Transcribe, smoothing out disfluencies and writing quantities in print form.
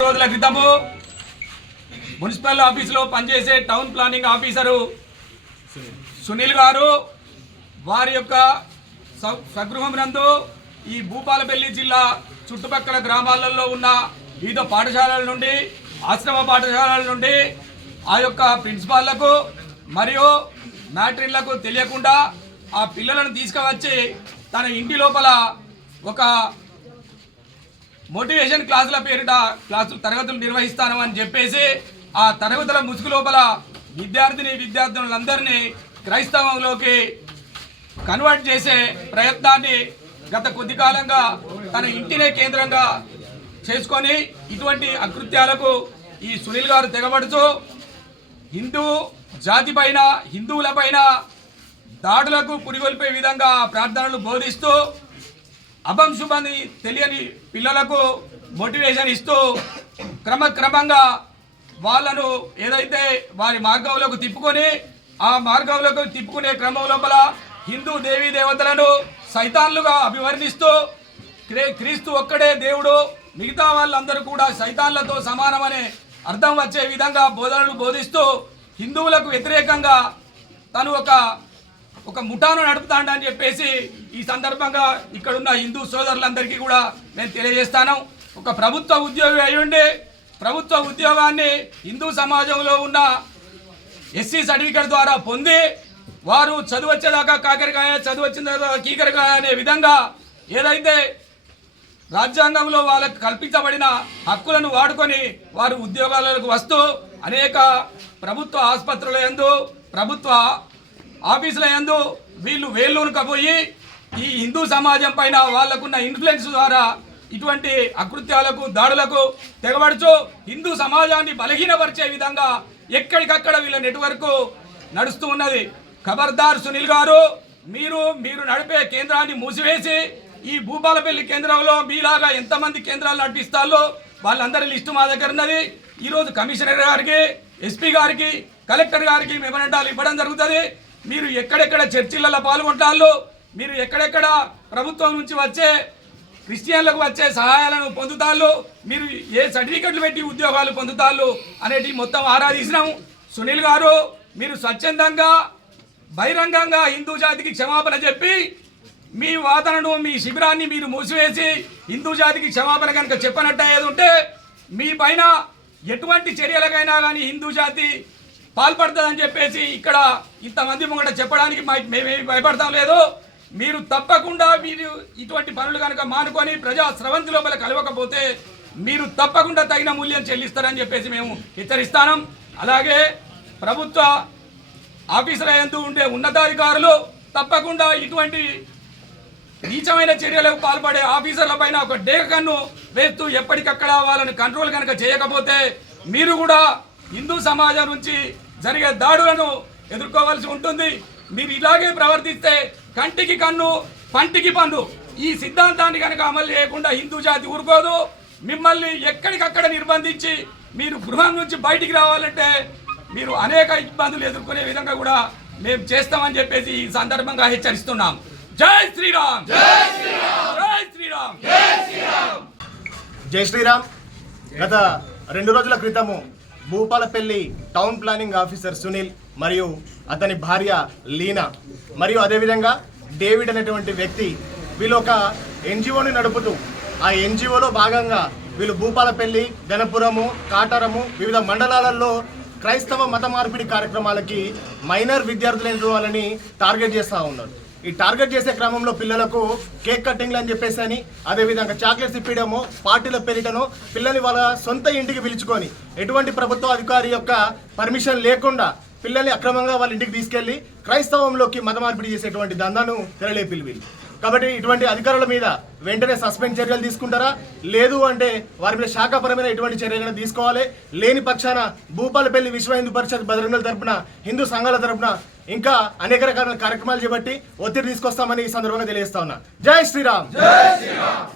రోజుల క్రితము మున్సిపల్ ఆఫీసులో పనిచేసే టౌన్ ప్లానింగ్ ఆఫీసరు సునీల్ గారు వారి యొక్క స్వగృహం నందు ఈ భూపాలపల్లి జిల్లా చుట్టుపక్కల గ్రామాలలో ఉన్న వివిధ పాఠశాలల నుండి ఆశ్రమ పాఠశాలల నుండి ఆ యొక్క ప్రిన్సిపాళ్లకు మరియు మ్యాట్రిన్లకు తెలియకుండా ఆ పిల్లలను తీసుకువచ్చి తన ఇంటి లోపల ఒక మోటివేషన్ క్లాసుల పేరిట తరగతులు నిర్వహిస్తాను అని చెప్పేసి ఆ తరగతుల ముసుగు లోపల విద్యార్థులందరినీ క్రైస్తవంలోకి కన్వర్ట్ చేసే ప్రయత్నాన్ని గత కొద్ది కాలంగా తన ఇంటినే కేంద్రంగా చేసుకొని ఇటువంటి అకృత్యాలకు ఈ సునీల్ గారు తెగబడుతూ హిందూ జాతిపైన హిందువులపైన దాడులకు పురిగొల్పే విధంగా ప్రార్థనలు బోధిస్తూ అభం శుభని తెలియని పిల్లలకు మోటివేషన్ ఇస్తూ క్రమక్రమంగా వాళ్ళను ఏదైతే వారి మార్గంలోకి తిప్పుకొని ఆ మార్గంలోకి తిప్పుకునే క్రమం లోపల హిందూ దేవీ దేవతలను సైతాన్లుగా అభివర్ణిస్తూ క్రీస్తు ఒక్కడే దేవుడు, మిగతా వాళ్ళందరూ కూడా సైతాన్లతో సమానమనే అర్థం వచ్చే విధంగా బోధనలు బోధిస్తూ హిందువులకు వ్యతిరేకంగా తను ఒక ముఠాను నడుపుతాడని చెప్పేసి ఈ సందర్భంగా ఇక్కడున్న హిందూ సోదరులందరికీ కూడా నేను తెలియజేస్తాను. ఒక ప్రభుత్వ ఉద్యోగి అయ్యుండి ప్రభుత్వ ఉద్యోగాన్ని హిందూ సమాజంలో ఉన్న ఎస్సీ సర్టిఫికేట్ ద్వారా పొంది వారు చదువు వచ్చేదాకా కాకరకాయ, చదువు వచ్చిన తర్వాత కీకరకాయ అనే విధంగా ఏదైతే రాజ్యాంగంలో వాళ్ళకు కల్పించబడిన హక్కులను వాడుకొని వారు ఉద్యోగాలకు వస్తూ అనేక ప్రభుత్వ ఆసుపత్రుల యందు ప్రభుత్వ ఆఫీసుల యందు వీళ్ళు వేళ్ళూనుకపోయి ఈ హిందూ సమాజం పైన వాళ్ళకున్న ఇన్ఫ్లుయెన్స్ ద్వారా ఇటువంటి అకృత్యాలకు దాడులకు తెగబడుచు హిందూ సమాజాన్ని బలహీనపరిచే విధంగా ఎక్కడికక్కడ వీళ్ళ నెట్వర్క్ నడుస్తూ ఉన్నది. ఖబర్దార్ సునీల్ గారు, మీరు నడిపే కేంద్రాన్ని మూసివేసి ఈ భూపాలపల్లి కేంద్రంలో మీలాగా ఎంతమంది కేంద్రాలు నడిపిస్తారో వాళ్ళందరి లిస్టు మా దగ్గర ఉన్నది. ఈరోజు కమిషనర్ గారికి, ఎస్పీ గారికి, కలెక్టర్ గారికి మెమోరాండాలు ఇవ్వడం జరుగుతుంది. మీరు ఎక్కడెక్కడ చర్చిలలో పాల్గొంటారు, మీరు ఎక్కడెక్కడ ప్రభుత్వం నుంచి వచ్చే క్రిస్టియన్లకు వచ్చే సహాయాలను పొందుతారు, మీరు ఏ సర్టిఫికెట్లు పెట్టి ఉద్యోగాలు పొందుతారు అనేటి మొత్తం ఆరాధించినాం. సునీల్ గారు, మీరు స్వచ్ఛందంగా బహిరంగంగా హిందూ జాతికి క్షమాపణ చెప్పి మీ వాదనను మీ శిబిరాన్ని మీరు మూసివేసి హిందూ జాతికి క్షమాపణ కనుక చెప్పనట్టు ఏది ఉంటే మీ పైన ఎటువంటి చర్యలకైనా కానీ హిందూ జాతి పాల్పడుతుందని చెప్పేసి ఇక్కడ ఇంతమంది ముంగట చెప్పడానికి మేమేమి భయపడతాం లేదు. మీరు తప్పకుండా మీరు ఇటువంటి పనులు కనుక మానుకొని ప్రజా స్రవంతి లోపల కలవకపోతే మీరు తప్పకుండా తగిన మూల్యం చెల్లిస్తారని చెప్పేసి మేము హెచ్చరిస్తాం. అలాగే ప్రభుత్వ ఆఫీసుల యందు ఉండే ఉన్నతాధికారులు తప్పకుండా ఇటువంటి నీచమైన చర్యలకు పాల్పడే ఆఫీసర్ల పైన ఒక డేగ కన్ను వేస్తూ ఎప్పటికక్కడ వాళ్ళని కంట్రోల్ కనుక చేయకపోతే మీరు కూడా హిందూ సమాజం నుంచి జరిగే దాడులను ఎదుర్కోవాల్సి ఉంటుంది. మీరు ఇలాగే ప్రవర్తిస్తే కంటికి కన్ను పంటికి పన్ను ఈ సిద్ధాంతాన్ని కనుక అమలు చేయకుండా హిందూ జాతి ఊరుకోదు. మిమ్మల్ని ఎక్కడికక్కడ నిర్బంధించి మీరు గృహం నుంచి బయటికి రావాలంటే మీరు అనేక ఇబ్బందులు ఎదుర్కొనే విధంగా కూడా మేము చేస్తామని చెప్పేసి ఈ సందర్భంగా హెచ్చరిస్తున్నాం. జై శ్రీరామ్, జై శ్రీరామ్, జై శ్రీరామ్, జై శ్రీరామ్, జై శ్రీరామ్. గత 2 రోజుల క్రితము Bhupalpally town planning officer Sunil మరియు అతని భార్య లీనా మరియు అదేవిధంగా డేవిడ్ అనేటువంటి వ్యక్తి వీళ్ళు ఒక ఎన్జిఓని నడుపుతూ ఆ ఎన్జిఓలో భాగంగా వీళ్ళు భూపాలపల్లి, గణపురము, కాటారము వివిధ మండలాలలో క్రైస్తవ మత మార్పిడి కార్యక్రమాలకి మైనర్ విద్యార్థులైన వాళ్ళని టార్గెట్ చేస్తూ ఉన్నారు. ఈ టార్గెట్ చేసే క్రమంలో పిల్లలకు కేక్ కటింగ్లు అని చెప్పేసి అని అదేవిధంగా చాక్లెట్స్ ఇప్పించడము, పార్టీల పేరిటను పిల్లల్ని వాళ్ళ సొంత ఇంటికి పిలుచుకొని ఎటువంటి ప్రభుత్వ అధికారి యొక్క పర్మిషన్ లేకుండా పిల్లల్ని అక్రమంగా వాళ్ళ ఇంటికి తీసుకెళ్లి క్రైస్తవంలోకి మత మార్పిడి చేసేటువంటి దందాను తెరలేపిల్లు వీళ్ళు. కాబట్టి ఇటువంటి అధికారుల మీద వెంటనే సస్పెండ్ చర్యలు తీసుకుంటారా, లేదు అంటే వారి మీద శాఖాపరమైన ఎటువంటి చర్యలు తీసుకోవాలి. లేని పక్షాన భూపాలపల్లి విశ్వ హిందూ పరిషత్ బజరంగుల తరపున, హిందూ సంఘాల తరపున ఇంకా అనేక రకాల కార్యక్రమాలు చేపట్టి ఒత్తిడి తీసుకొస్తామని ఈ సందర్భంగా తెలియజేస్తా ఉన్నా. జై శ్రీరామ్, జై శ్రీరామ్.